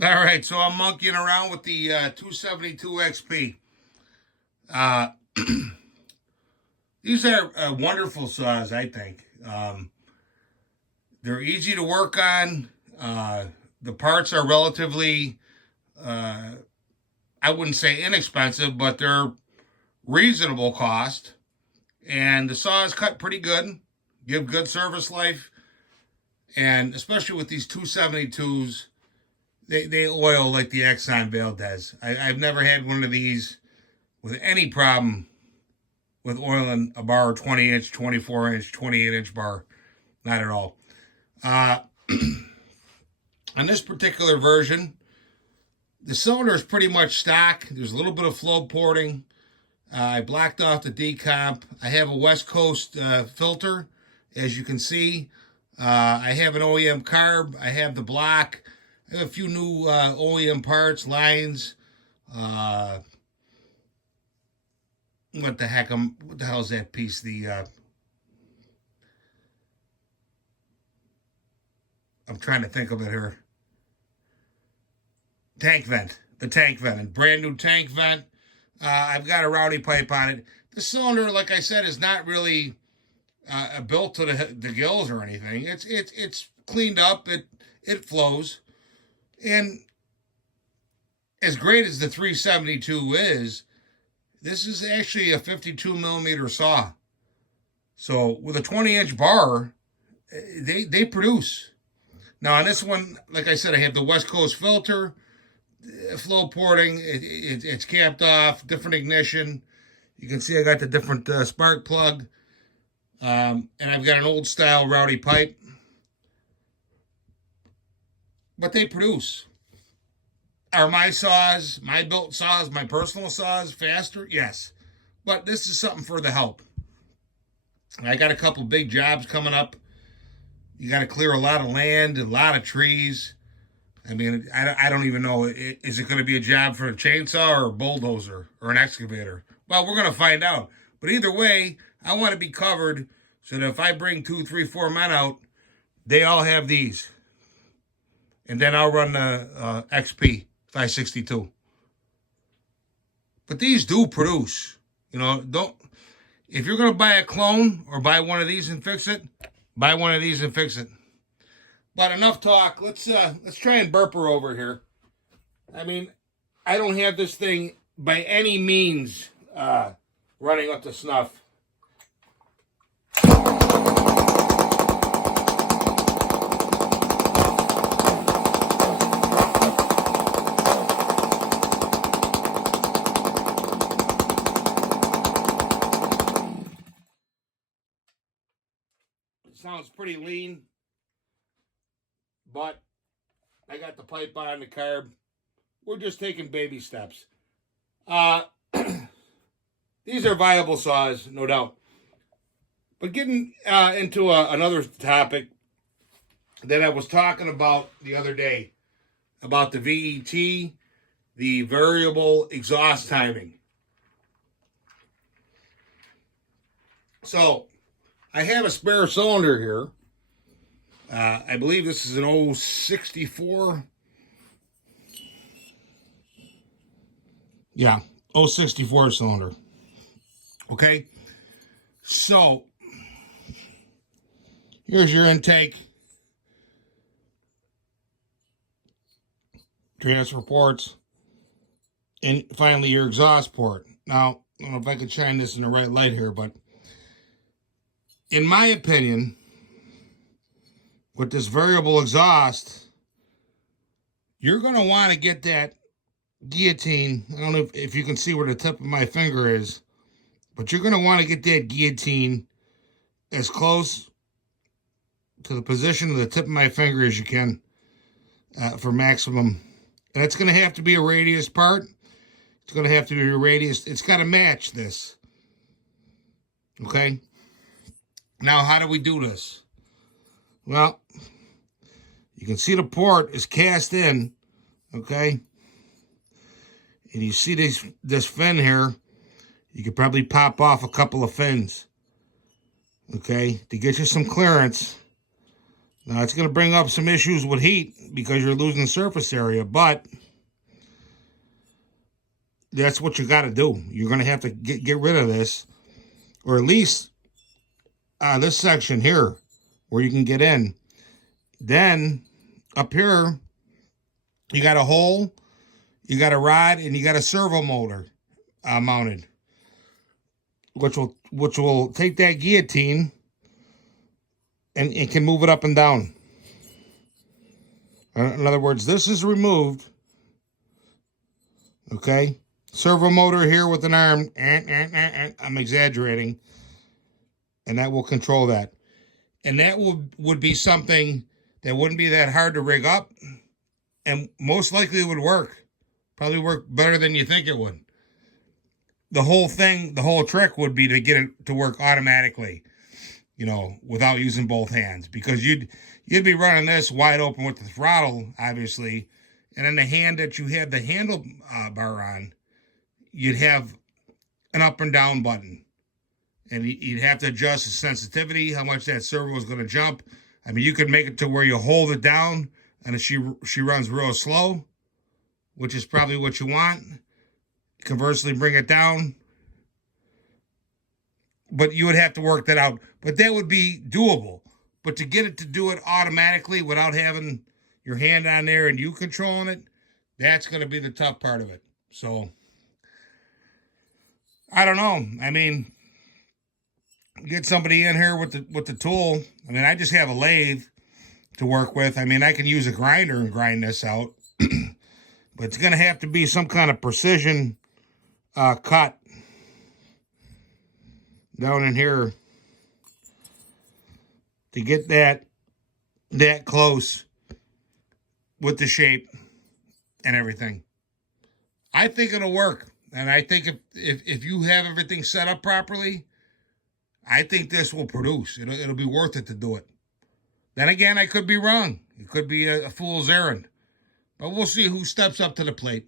All right, so I'm monkeying around with the 272 XP. Uh, these are wonderful saws, I think. They're easy to work on. The parts are relatively, uh, I wouldn't say inexpensive, but they're reasonable cost. And the saws cut pretty good, give good service life. And especially with these 272s, they oil like the Exxon Valdez. I've never had one of these with any problem with oiling a bar 20 inch, 24 inch, 28-inch bar. Not at all. Uh, on this particular version, the cylinder is pretty much stock. There's a little bit of flow porting. I blacked off the decomp. I have a West Coast filter, as you can see. I have an OEM carb. I have the block. I have a few new OEM parts, lines. Uh, what the hell is that piece? I'm trying to think of it here. Tank vent. The tank vent. A brand new tank vent. I've got a rowdy pipe on it. The cylinder, like I said, is not really built to the gills or anything. It's cleaned up. It flows. And as great as the 372 is, this is actually a 52 millimeter saw. So with a 20-inch bar, they produce. Now on this one, like I said, I have the West Coast filter, flow porting. It's capped off, different ignition. You can see I got the different spark plug, and I've got an old style rowdy pipe. But they produce. Are my saws, my built saws, my personal saws faster? Yes. But this is something for the help. I got a couple big jobs coming up. You got to clear a lot of land, a lot of trees. I mean, I don't even know. Is it going to be a job for a chainsaw or a bulldozer or an excavator? Well, we're going to find out. But either way, I want to be covered so that if I bring 2, 3, 4 men out, they all have these. And then I'll run the XP 562. But these do produce. You know, don't. If you're going to buy a clone or buy one of these and fix it, buy one of these and fix it. But enough talk. Let's try and burp her over here. I mean, I don't have this thing by any means running up to snuff. It sounds pretty lean. But I got the pipe on, the carb. We're just taking baby steps. These are viable saws, no doubt. But getting into another topic that I was talking about the other day, about the VET, the variable exhaust timing. So, I have a spare cylinder here. I believe this is an 064. Yeah, 064 cylinder. Okay, so here's your intake, transfer ports, and finally your exhaust port. Now, I don't know if I could shine this in the right light here, but in my opinion, with this variable exhaust, you're going to want to get that guillotine. I don't know if you can see where the tip of my finger is, but you're going to want to get that guillotine as close to the position of the tip of my finger as you can for maximum. And it's going to have to be a radius part. It's going to have to be a radius. It's got to match this. Okay? Now, how do we do this? Well, you can see the port is cast in, okay? And you see this fin here. You could probably pop off a couple of fins, okay, to get you some clearance. Now, it's going to bring up some issues with heat because you're losing surface area, but that's what you got to do. You're going to have to get rid of this, or at least this section here where you can get in. Then up here, you got a hole, you got a rod, and you got a servo motor mounted, which will take that guillotine and it can move it up and down. In other words, this is removed. Okay, servo motor here with an arm. I'm exaggerating, and that will control that. And that would be something that wouldn't be that hard to rig up, and most likely would work. Probably work better than you think it would. The whole thing, the whole trick would be to get it to work automatically, you know, without using both hands, because you'd be running this wide open with the throttle, obviously, and then the hand that you had the handle bar on, you'd have an up and down button, and you'd have to adjust the sensitivity, how much that servo is going to jump. I mean, you could make it to where you hold it down and she runs real slow, which is probably what you want. Conversely, bring it down. But you would have to work that out. But that would be doable. But to get it to do it automatically without having your hand on there and you controlling it, that's going to be the tough part of it. So, I don't know. I mean, get somebody in here with the tool. I mean, I just have a lathe to work with. I mean, I can use a grinder and grind this out. But it's going to have to be some kind of precision cut down in here to get that close with the shape and everything. I think it'll work. And I think if you have everything set up properly, I think this will produce. It'll be worth it to do it. Then again, I could be wrong. It could be a fool's errand. But we'll see who steps up to the plate.